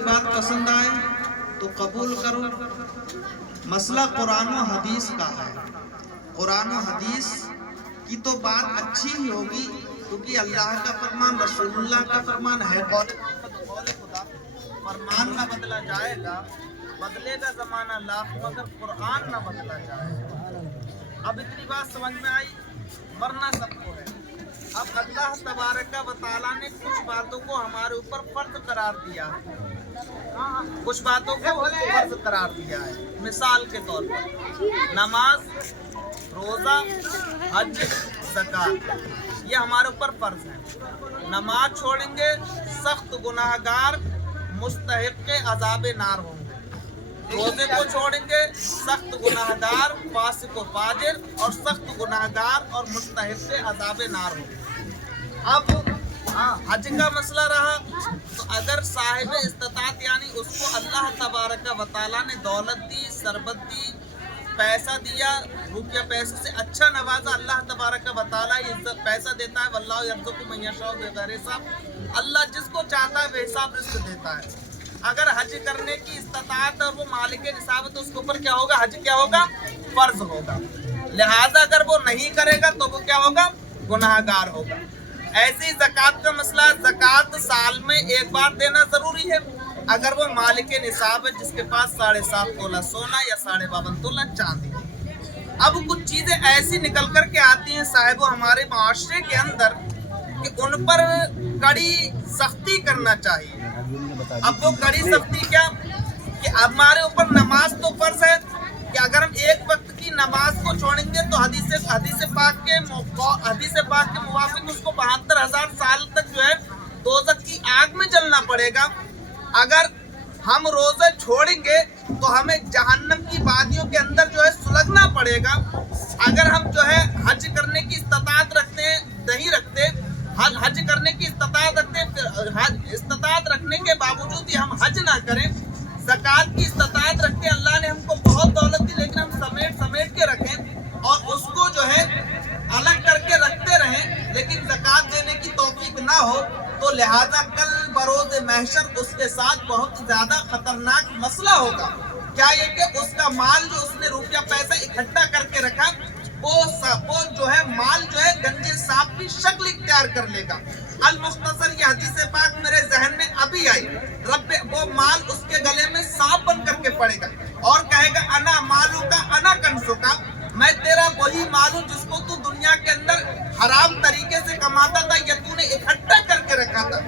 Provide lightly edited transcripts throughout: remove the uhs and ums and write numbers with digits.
कोई बात पसंद आए तो कबूल करो। मसला कुरान और हदीस का है। कुरान और हदीस की तो बात अच्छी ही होगी, क्योंकि अल्लाह का फरमान, रसूलुल्लाह का फरमान है, फरमान ना बदला जाएगा, बदलेगा जमाना लाखों अगर कुरान ना बदला जाएगा। अब इतनी बात समझ में आई, मरना सबको है। अब अल्लाह तबारक व तआला ने कुछ बातों को हमारे ऊपर फर्ज करार दिया है, कुछ बातों को फर्ज करार दिया है। मिसाल के तौर पर नमाज, रोजा, हज, ज़कात, ये हमारे ऊपर फर्ज है। नमाज छोड़ेंगे सख्त गुनाहगार मुस्तहिक़ के अज़ाब नार होंगे। रोजे को छोड़ेंगे सख्त गुनाहगार फासिक व फाजिर और सख्त गुनाहगार और मुस्तहिक़ के अज़ाब नार होंगे। अब हज का मसला रहा, तो अगर साहिब इस्तिताअत यानी उसको अल्लाह तबारक व तआला ने दौलत दी, सरबत दी, पैसा दिया, रुपया पैसे से अच्छा नवाजा, अल्लाह तबारक व तआला इज्जत पैसा देता है, वल्लाहु यर्ज़ुक़ु मन यशाअ बिग़ैरि हिसाब, अल्लाह जिसको चाहता है बेहिसाब रिज़्क़ देता है। अगर हज करने की इस्तिताअत और वो मालिक निसाब है तो उसके ऊपर क्या होगा, हज क्या होगा, फर्ज होगा। लिहाजा अगर वो नहीं करेगा तो वो क्या होगा, गुनाहगार होगा। ऐसे ही ज़कात का मसला, ज़कात साल में एक बार देना जरूरी है। अगर वो मालिक निसाब है जिसके पास 7.5 तोला सोना या 52.5 तोला चांदी। अब कुछ चीजें ऐसी निकल कर के आती हैं साहिब हमारे माशरे के अंदर कि उन पर कड़ी सख्ती करना चाहिए। अब वो कड़ी सख्ती क्या कि हमारे ऊपर नमाज तो फर्ज है कि अगर हम एक वक्त की नमाज को छोड़ेंगे तो हदीस पाक के मुवाफिक उसको 72,000 साल तक जो है दोज़ख की आग में जलना पड़ेगा। अगर हम रोजे छोड़ेंगे तो हमें जहन्नम की वादियों के अंदर जो है सुलगना पड़ेगा। अगर हम जो है हज करने की इस्तिताअत नहीं रखते, हज करने की इस्तिताअत रखने के बावजूद भी हम हज ना करें, ज़कात की इस्तिताअत रखते, अल्लाह ने हमको बहुत दौलत दी लेकिन हम समेट के रखें और उसको जो है अलग करके रखते रहें, लेकिन ज़कात देने की तौफीक ना हो, तो लिहाजा कल बरोज़ महशर उसके साथ बहुत ज्यादा खतरनाक मसला होगा। क्या ये कि उसका माल जो उसने रुपया पैसा इकट्ठा करके रखा वो जो है माल जो है गंजे सांप की शक्ल इख्तियार कर लेगा। अल मुख्तसर ये हदीस पाक मेरे जहन में अभी आई, वो माल उसके गले में सांप बन करके पड़ेगा और कहेगा अना मालू का अना कंसो का, मैं तेरा वही माल हूं जिसको तू दुनिया के अंदर हराम तरीके से कमाता था या तूने इकट्ठा करके रखा था,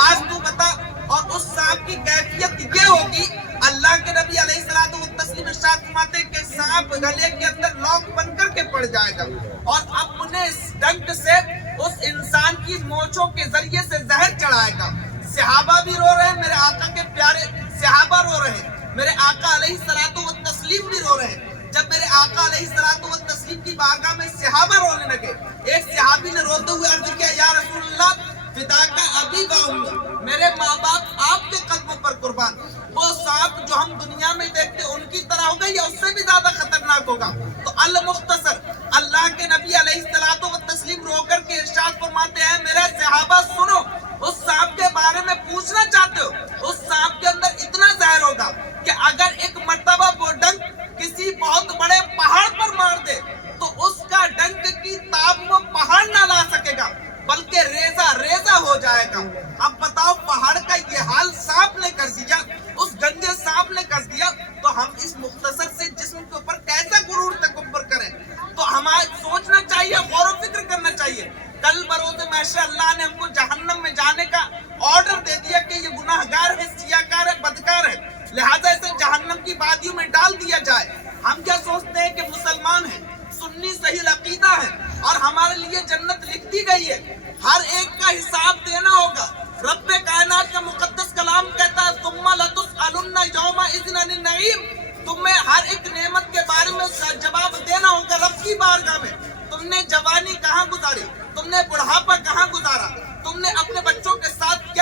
आज तू बता। और उस सांप की कैफियत ये होगी, अल्लाह के नबी अलैहिस्सलातु वस्सलाम इरशाद फरमाते कि सांप गले के अंदर लॉक बन करके पड़ जाएगा और अपने डंक से उस इंसान की मोछों के जरिए से जहर चढ़ाएगा। सहाबा भी रो रहे हैं, मेरे आका के प्यारे सहाबा रो रहे हैं, मेरे आका अलैहिस्सलातु वस्सलाम भी रो रहे हैं। जब मेरे आका अलैहिस्सलातु वस्सलाम की बारगाह में सहाबा रोने लगे, एक सहाबी ने रोते हुए अर्ज किया, या रसूलल्लाह फिदा का अभी गाऊंगा, मेरे माँ बाप आपके कदमों पर कुर्बान। वो सांप जो हम दुनिया में देखते उनकी तरह होगा या उससे भी ज्यादा खतरनाक होगा। तो अल मुख्तसर अल्लाह के नबी अलैहिस्सलातु वस्सलाम रोकर के इरशाद फरमाते हैं, मेरे सहाबा सुनो, उस सांप के बारे में पूछना चाहते हो, उस सांप के अंदर इतना जहर होगा कि अगर एक मर्तबा वो डंक किसी बहुत बड़े पहाड़ पर मार दे तो उसका डंक की ताब वो पहाड़ ना ला सकेगा, बल्कि रेजा हो जाएगा। अब बताओ, पहाड़ का ये हाल सांप ने कर दिया, उस गंजे सांप ने कर दिया, तो हम इस मुख्तसर से जिस्म के ऊपर कैसा गुरूर तकब्बुर करें। तो हमारे सोचना चाहिए, गौर व फिक्र करना चाहिए। कल बरोज़ महशर अल्लाह ने हमको जहन्नम में जाने का ऑर्डर दे दिया कि ये गुनाहगार है, सियाकार है, बदकार है, लिहाजा इसे जहन्नम की वादियों में डाल दिया जाए। हम क्या सोचते हैं कि मुसलमान है, सुन्नी सही अकीदा है और हमारे लिए जन्नत लिख दी गई है, हर एक का हिसाब देना होगा। रब्बे कायनात का मुकद्दस कलाम कहता है, तुम्मा लतुसअलुन्ना यौमा इज़्न अनिन नईम, तुम्हें हर एक नेमत के बारे में जवाब देना होगा रब की बारगाह में। तुमने जवानी कहाँ गुजारी, तुमने बुढ़ापा कहाँ गुजारा, तुमने अपने बच्चों के साथ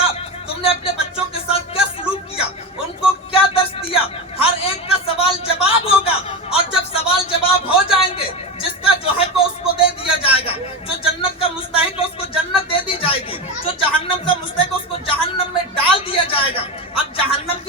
क्या सलूक किया, उनको क्या दर्श दिया, हर एक का सवाल जवाब होगा। और जब सवाल जवाब हो जाएंगे, जिसका जो है को उसको दे दिया जाएगा, जो जन्नत का मुस्तहिक है उसको जन्नत दे दी जाएगी, जो जहन्नम का मुस्तहिक है उसको जहन्नम में डाल दिया जाएगा। अब जहन्नम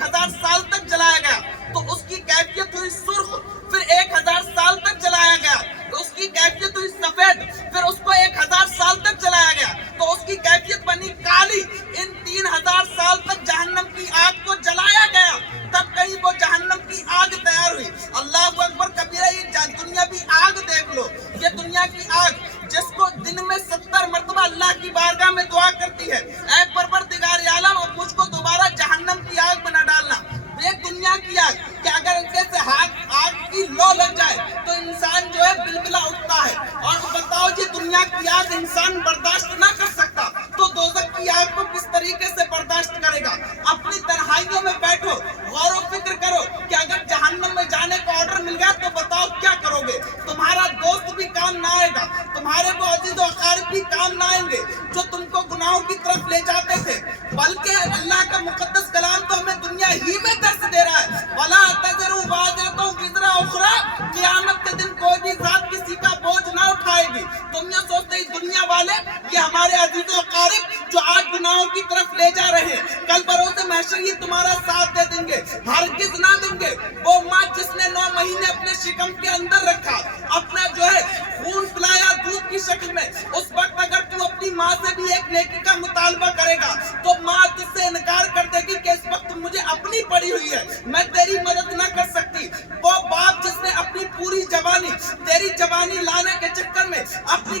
1000 साल तक जलाया गया तो उसकी कैफियत हुई सुर्ख, फिर 1000 साल तक जलाया गया तो उसकी कैफियत हुई सफेद, फिर उसको 1000 साल तक जलाया गया तो उसकी कैफियत बनी काली। इन 3000 साल तक जहन्नम की आग को जलाया गया, तब कहीं वो जहन्नम की आग तैयार हुई। अल्लाह अकबर कबीरा, ये दुनिया की आग देख लो, ये दुनिया की आग जिसको दिन में 70 मरतबा अल्लाह की बारगाह में दुआ करती है, ऐ परवरदिगार आलम अब मुझको दोबारा जहन्नम की आग में न डालना। एक दुनिया की आग कि अगर इनके से आग की लो लग जाए तो इंसान जो है बिलबिला उठता है। और बताओ ये दुनिया की आग इंसान बर्दाश्त ना कर सकता तो दोज़ख की आग को किस तरीके से बर्दाश्त करेगा। अपनी तन्हाइयों में बैठो, गौर व फिक्र करो कि अगर जहन्नम में जाने का ऑर्डर मिल गया तो बताओ क्या करोगे। तुम्हारा दोस्त भी काम ना आएगा, तुम्हारे वो अजीज व अकारिब भी काम ना आएंगे जो तुमको गुनाहों की तरफ ले जाते थे। बल्कि अल्लाह का मुकद्दस कलाम तो हमें दुनिया ही में दर्श दे रहा है, वला तज़रु वाज़िरतुन विज़रा उख़रा, क़यामत के दिन कोई भी ज़ात किसी का बोझ ना उठाएगी। तुम ये सोचते ही दुनिया वाले ये हमारे अजीज व अकारिब जो आज गुनाहों की तरफ ले जा रहे हैं, कल बरोज़ महशर ये तुम्हारा साथ दे देंगे, हरगिज़ ना देंगे। वो माँ जिसने 9 महीने अपने शिकम के अंदर रखा, अपना जो है खून पिलाया दूध की शक्ल में, उस वक्त अगर तू अपनी माँ से भी एक नेकी का मुतालबा करेगा तो माँ तुझसे इनकार कर देगी कि इस वक्त मुझे अपनी पड़ी हुई है, मैं तेरी मदद ना कर सकती। वो बाप जिसने अपनी पूरी जवानी तेरी जवानी लाने के चक्कर में अपनी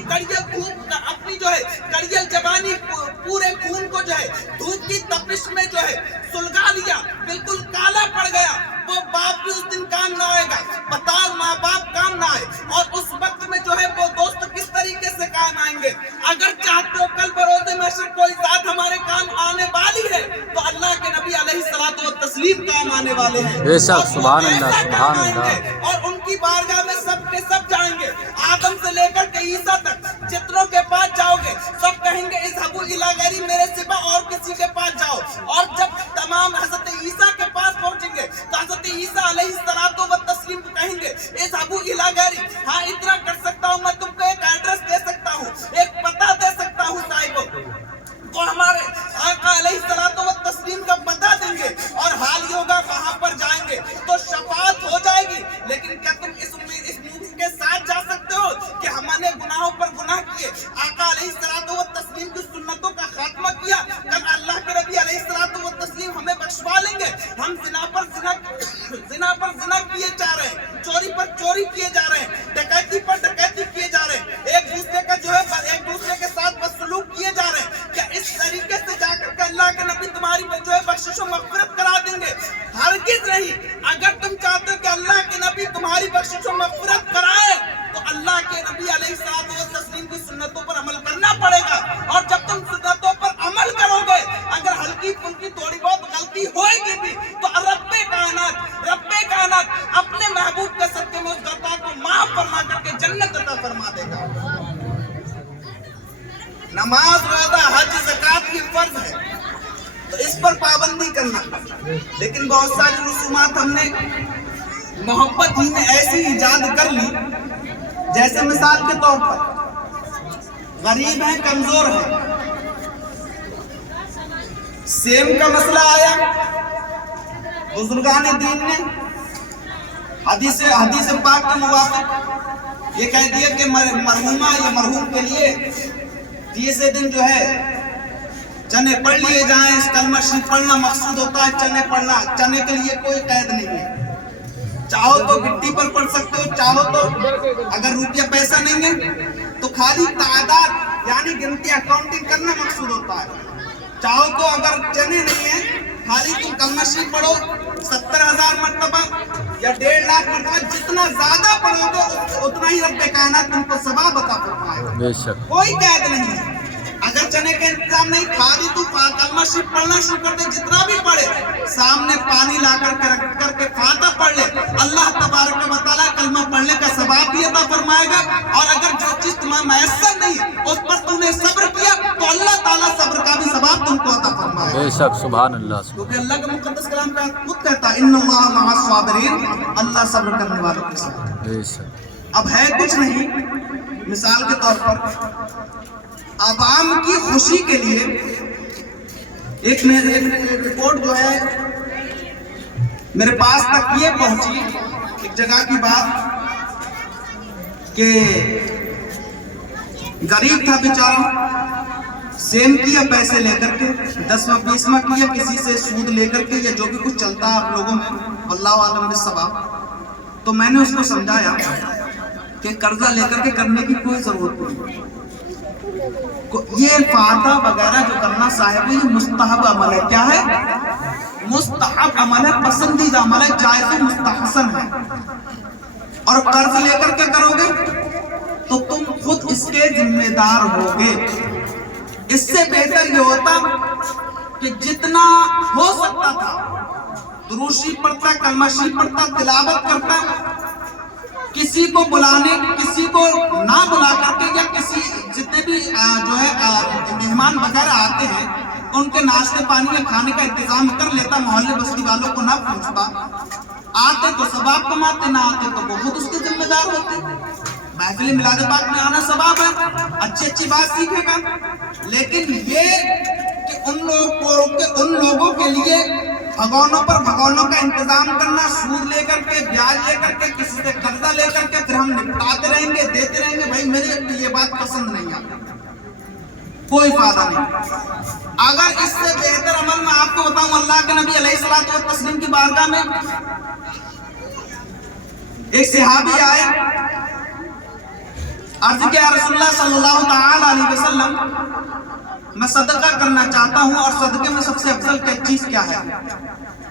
कड़ियल जवानी पूरे खून को जो है धूप की तपिश में जो है सुलगा लिया, बिल्कुल काला पड़ गया, वो बाप भी उस दिन काम ना आएगा। बताओ माँ बाप काम ना आए और उस वक्त में जो है वो दोस्त किस तरीके से काम आएंगे। अगर चाहते हो कल बरोज़ महशर कोई साथ हमारे काम आने वाली है तो अल्लाह के नबी अलैहिस्सलातु व तस्लीम काम आने वाले हैं। बेशक, सुभान अल्लाह, सुभान अल्लाह। और उनकी बारगाह में सब के सब जाएंगे, आदम से लेकर के ईसा तक जितनों के पास जाओगे सब कहेंगे इज़हबू इला गैरी, मेरे सिवा और किसी के पास जाओ। और जब तमाम हज़रत ईसा के पास पहुंचेंगे तो हज़रत ईसा अलैहिस्सलातु व तस्लीम को कहेंगे इज़हबू इला गैरी। हाँ, इतना कर सकता हूँ, मैं तुमको एक एड्रेस दे सकता हूँ, एक पता दे सकता हूँ साहिबो, तो हमारे आका अलैहिस्सलातु व तस्लीम का बता देंगे और हाल ही होगा वहां पर जाएंगे तो शफाअत हो जाएगी। लेकिन क्या तुम इस उम्मीद के साथ जा सकते हो कि हमने गुनाहों पर गुनाह किए, आका अलैहिस्सलातु व तस्लीम की सुन्नतों का खात्मा किया, कल अल्लाह के नबी अलैहिस्सलातु व तस्लीम हमें बख्शवा लेंगे। हम जिना पर जिना किए जा रहे हैं, चोरी पर चोरी किए जा रहे हैं, डकैती पर डकैती किए जा रहे हैं, एक दूसरे का जो है एक दूसरे के साथ बदसलूक किए जा रहे हैं। क्या इस तरीके से जाकर के अल्लाह के नबी तुम्हारी जो है बख्शिश व मग़फ़िरत करा देंगे? हरगिज़ नहीं। अगर तुम चाहते हो कि अल्लाह के नबी तुम्हारी बख्शिश व मग़फ़िरत कराए तो अल्लाह के नबी अलैहिस्सलातु व तस्लीम की सुन्नतों पर अमल करना पड़ेगा। और जब तुम सुन्नतों पर अमल करोगे, अगर हल्की फुल्की थोड़ी बहुत गलती होएगी भी तो रब्बे कायनात अपने महबूब के सदक़े में उस गलती को माफ फरमा करके जन्नत अता फरमा देगा। नमाज, रोजा, हज, ज़कात की फर्ज है तो इस पर पाबंदी करना। लेकिन बहुत सारी रसूमात हमने मोहब्बत ही में ऐसी इजाद कर ली, जैसे मिसाल के तौर पर गरीब हैं, कमजोर हैं, सेम का मसला आया, बुजुर्गान दीन ने हदीस पाक के मुताबिक ये कह दिया कि मरहूमा या मरहूम के लिए तीसरे दिन जो है चने पढ़ लिए जाएं। इस कलमा शरीफ पढ़ना मकसूद होता है चने पढ़ना, चने के लिए कोई कैद नहीं है। चाहो तो गिट्टी पर पढ़ सकते हो, चाहो तो अगर रुपया पैसा नहीं है तो खाली तादाद यानी गिनती अकाउंटिंग करना मकसूद होता है। चाहो तो अगर चने नहीं है खाली तुम कलमा शरीफ पढ़ो 70,000 मरतबा या 1.5 लाख मरतबा, जितना ज्यादा पढ़ोगे उतना ही रब्बे कायनात तुमको सवाब अता फरमाएगा। बेशक, कोई कैद नहीं है। अगर चने का इंतजाम नहीं, खाली तू कलमा शरीफ पढ़ना शुरू कर दे, जितना भी पढ़े सामने पानी ला करके फातिहा पढ़ ले, अल्लाह तबारक व तआला कलमा पढ़ने का सवाब भी अता फरमाएगा। और अगर जो चीज तुम्हें मैसर नहीं उस पर तुमने सब्र किया तो अल्लाह ताला सब्र का भी सवाब तुमको अता फरमाएगा। बेशक, सुभान अल्लाह। क्योंकि अल्लाह का मुकद्दस कलाम का खुद कहता है इन्नल्लाह मअस साबिरीन, अल्लाह सब्र करने वालों के साथ। बेशक, अब है कुछ नहीं, मिसाल के तौर पर आवाम की खुशी के लिए एक रिपोर्ट जो है میرے پاس تک یہ پہنچی ایک جگہ کی بات کہ غریب تھا بیچارہ، سیم کیا پیسے لے کر کے 10واں 20واں کیا کسی سے سود لے کر کے، یا جو بھی کچھ چلتا ہے آپ لوگوں میں، واللہ عالم بالصواب۔ تو میں نے اس کو سمجھایا کہ قرضہ لے کر کے کرنے کی کوئی ضرورت نہیں، یہ فاتحہ وغیرہ جو کرنا صاحب یہ مستحب عمل ہے۔ کیا ہے؟ مستحب عمل ہے، پسندیدہ عمل ہے، جائز و مستحسن ہے۔ اور قرض لے کر کے کرو گے تو تم خود اس کے ذمہ دار ہوگے۔ اس سے بہتر یہ ہوتا کہ جتنا ہو سکتا تھا درود شریف پڑھتا، کلمہ شریف پڑھتا، تلاوت کرتا، کسی کو بلانے، کسی کو نہ بلا کر کے، یا کسی جتنے بھی جو ہے مہمان وغیرہ آتے ہیں ان کے ناشتے پانی یا کھانے کا انتظام کر لیتا، محلے بستی والوں کو نہ پہنچتا۔ آتے تو ثواب کماتے، نہ آتے تو وہ خود اس کے ذمہ دار ہوتے۔ محفل میلاد پاک میں آنا ثواب ہے، اچھی بات سیکھے گا، لیکن یہ کہ ان لوگوں کے لیے بھگونوں پر بھگونوں کا انتظام کرنا، سود لے کر کے، بیاج لے کر کے، کسی سے قرضہ لے کر کے، پھر ہم نپٹاتے رہیں گے، دیتے رہیں گے، بھائی میرے یہ بات پسند نہیں آتی، کوئی فائدہ نہیں۔ اگر اس سے بہتر عمل میں آپ کو بتاؤں، اللہ کے نبی علیہ الصلوۃ والتسلیم کی بارگاہ میں ایک صحابی آئے، عرض کیا رسول اللہ صلی اللہ تعالی علیہ وسلم میں صدقہ کرنا چاہتا ہوں، اور صدقے میں سب سے افضل کیا چیز کیا ہے؟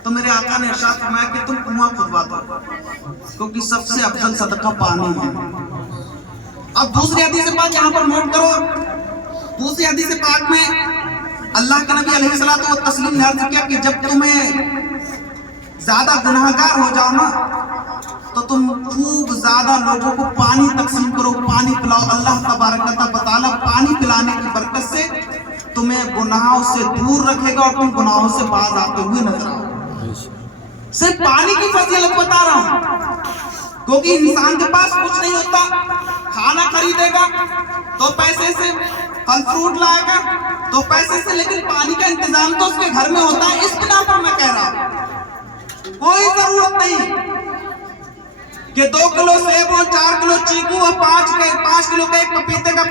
تو میرے آقا نے ارشاد فرمایا کہ تم کنواں کھدوا دو، کیونکہ سب سے افضل صدقہ پانی ہے۔ اب دوسری حدیث پاک یہاں پر نوٹ کرو، دوسری حدیث پاک میں اللہ کے نبی علیہ الصلوۃ والتسلیم نے عرض کیا کہ جب تمہیں زیادہ گناہگار ہو جاؤ نا تو تم خوب زیادہ لوگوں کو پانی تقسیم کرو، پانی پلاؤ۔ اللہ تبارک و تعالیٰ پانی پلانے کی برکت سے تمہیں گناہوں سے دور رکھے گا اور تم گناہوں سے باز آتے ہوئے نظر آؤ۔ صرف پانی کی فضیلت بتا رہا ہوں، کیونکہ انسان کے پاس کچھ نہیں ہوتا، کھانا خریدے گا تو پیسے سے، پھل فروٹ لائے گا تو پیسے سے، لیکن پانی کا انتظام تو اس کے گھر میں ہوتا ہے۔ اس بنا پر میں کہہ رہا ہوں کوئی ضرورت نہیں کہ 2 کلو سیب ہو، 4 کلو چیکو ہو، 5 کلو کا ایک پپیتے کا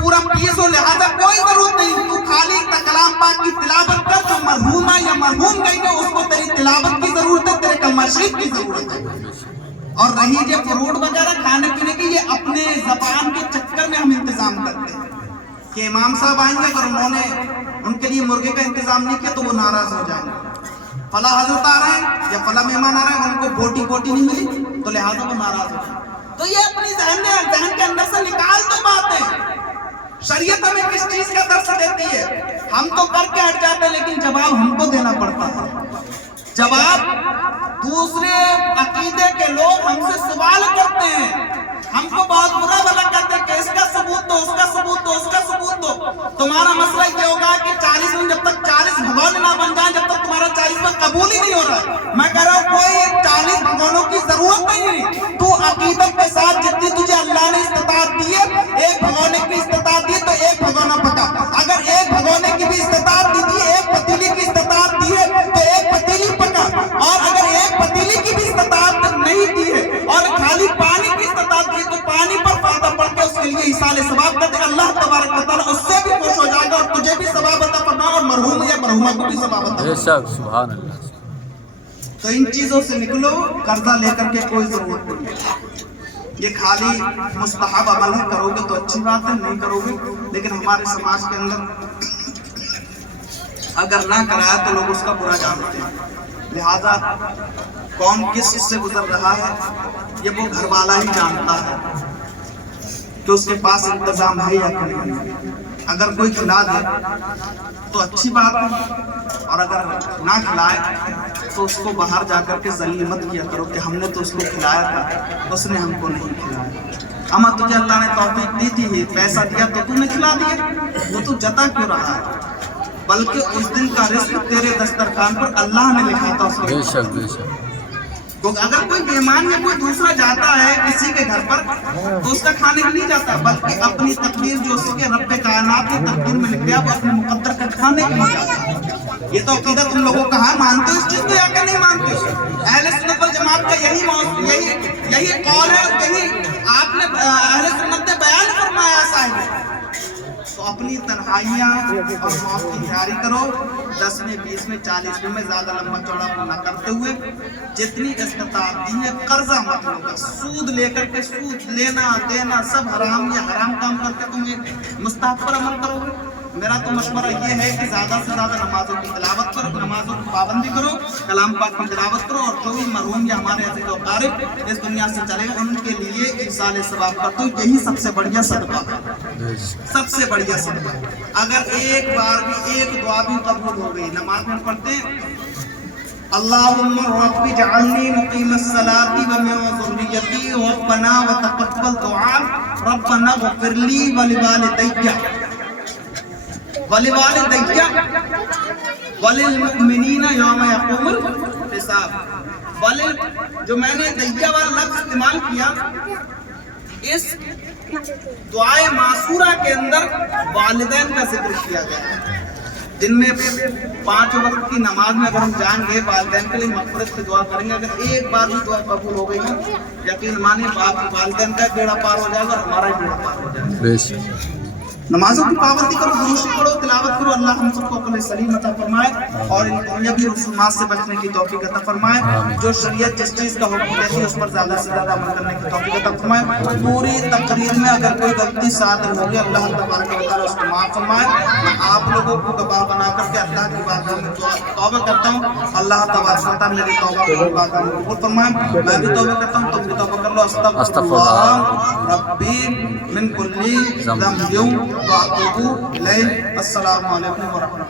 پورا پیس ہو، لہذا کوئی ضرورت نہیں، تو خالی کلام پاک کی تلاوت کر، جو مرحوم ہے یا مرحوم گئی ہے اس کو تیری تلاوت کی ضرورت ہے، تیرے کلمہ شریف کی ضرورت ہے۔ اور رہی یہ فروٹ وغیرہ کھانے پینے کی، یہ اپنے زبان کے چکر میں ہم انتظام کرتے ہیں کہ امام صاحب آئیں گے، اگر انہوں نے ان کے لیے مرغے کا انتظام نہیں کیا تو وہ ناراض ہو جائیں گے، فلاں حضرت آ رہے ہیں یا فلاں مہمان آ رہے ہیں، ان کو بوٹی نہیں ملی تو لہٰذا وہ ناراض ہو جائیں۔ تو یہ اپنی ذہن کے اندر سے نکال دو باتیں۔ شریعت ہمیں کس چیز کا درس دیتی ہے؟ ہم تو کر کے ہٹ جاتے ہیں، لیکن جواب ہم کو دینا پڑتا ہے۔ جواب دوسرے عقیدے کے لوگ ہم سے سوال کرتے ہیں، ہم کو بہت برا بھلا کہتے ہیں کہ اس کا ثبوت دو، اس کا ثبوت دو، اس کا ثبوت دو۔ تمہارا مسئلہ یہ ہوگا کہ 40 میں جب تک 40 بھگوان نہ بن جائیں، جب تک تمہارا 40 میں قبول ہی نہیں ہو رہا ہے۔ میں کہہ رہا ہوں کوئی 40 بھگوانوں کی ضرورت نہیں ہے، تو عقیدت کے ساتھ جتنی تجھے اللہ نے استطاعت دی ہے، ایک بھگونے کی استطاعت دی ہے تو ایک بھگونا پکا۔ اگر ایک بھگونے کی بھی استطاعت دی ہے، ایک پتیلی کی استطاعت دی ہے تو ایک پتیلی پکا، اور اگر ایک پتیلی کی بھی استطاعت نہیں دی ہے اور خالی پانی کی استطاعت دی ہے تو پانی پر فاتحہ پڑھ کے اس کے لیے ایصال ثواب کرتے، اللہ تبارک و تعالیٰ اس سے بھی خوش ہو جائے گا اور تجھے بھی ثواب عطا فرمائے اور مرحوم یا مرحومہ کو بھی ثواب عطا فرمائے۔ سبحان اللہ۔ تو ان چیزوں سے نکلو، قرضہ لے کر کے کوئی ضرورت نہیں، یہ خالی مستحب عمل ہے، کرو گے تو اچھی بات ہے، نہیں کرو گے، لیکن ہمارے سماج کے اندر اگر نہ کرایا تو لوگ اس کا برا جانتے ہیں، لہذا کون کس سے گزر رہا ہے یہ وہ گھر والا ہی جانتا ہے کہ اس کے پاس انتظام ہے یا نہیں۔ اگر کوئی کھلا دے تو اچھی بات ہے، اور اگر نہ کھلائے تو اس کو باہر جا کر کے ذلیل مت کیا کرو کہ ہم نے تو اس کو کھلایا تھا، اس نے ہم کو نہیں کھلایا۔ اما تجھے اللہ نے توفیق دی تھی، پیسہ دیا تو تو نے کھلا دیا، وہ تو جتا کیوں رہا ہے؟ بلکہ اس دن کا رزق تیرے دسترخوان پر اللہ نے لکھا تھا اس کو۔ بے شک بے شک۔ اگر کوئی مہمان یا کوئی دوسرا جاتا ہے کسی کے گھر پر تو اس کا کھانے کے لیے جاتا ہے، بلکہ اپنی تقدیر جو اس کے رب کائنات نے تقدیر میں لکھ دیا وہ اپنے مقدر کا کھانے کے لیے جاتا ہے۔ یہ تو عقیدہ تم لوگوں کا ہے، مانتے ہو اس چیز کو یا کہ نہیں مانتے ہو؟ سنت والجماعت کا یہی قول ہے اور یہی آپ نے اہل سنت نے بیان فرمایا صاحب. تو اپنی تنہائیاں اور موت کی تیاری کرو 10 میں 20 میں 40 میں زیادہ لمبا چوڑا نہ کرتے ہوئے جتنی استطاعت دی ہے قرضہ مت لو. سود لے کر کے سود لینا دینا سب حرام یا حرام کام کرتے تم یہ مستحب پر عمل کرو گے. میرا تو مشورہ یہ ہے کہ زیادہ سے زیادہ نمازوں کی تلاوت کرو, نمازوں کی پابندی کرو, کلام پاک کی تلاوت کرو, اور جو بھی مرحوم یا ہمارے عزیز و اقارب اس دنیا سے چلے ان کے لیے ایصال ثواب کر دو. یہی سب سے بڑھیا صدقہ ہے, سب سے بڑھیا صدقہ. اگر ایک بار بھی ایک دعا بھی قبول ہو گئی, نماز میں پڑھتے ہیں اللہم رب اجعلنی مقیم الصلاۃ ومن ذریتی ربنا وتقبل دعاء ربنا اغفر لی ولوالدی وللمؤمنین یوم یقوم الحساب. جو میں نے دیہ والا لفظ استعمال کیا, اس دعائے معصورہ کے اندر والدین کا ذکر کیا گیا ہے. دن میں 5 وقت کی نماز میں اگر ہم جائیں گے والدین کے لیے مغفرت کی دعا کریں گے, اگر ایک بار بھی دعا قبول ہو گئی نا, یقین مانیے والدین کا بیڑا پار ہو جائے گا اور ہمارا بیڑا پار ہو جائے گا. نمازوں کی پابندی کرو, درود پڑھو, تلاوت کرو. اللہ ہم سب کو عقل سلیم عطا فرمائے اور ان دنیاوی رسومات سے بچنے کی توفیق عطا فرمائے. جو شریعت جس چیز کا حکم دیتی ہے اس پر زیادہ سے زیادہ عمل کرنے کی توفیق عطا فرمائے. پوری تقریر میں اگر کوئی غلطی صادر ہو گئی اللہ تبارک و تعالیٰ اس کو معاف فرمائے. میں آپ لوگوں کو گواہ بنا کر کے اللہ کی بارگاہ میں توبہ کرتا ہوں. اللہ تبارک و تعالیٰ میری توبہ کو بارگاہ میں قبول فرمائے. میں بھی توبہ کرتا ہوں, تم بھی توبہ کر لو. استغفر اللہ ربی من کل ذنب واتوب الیہ. السلام علیکم ورحمۃ اللہ.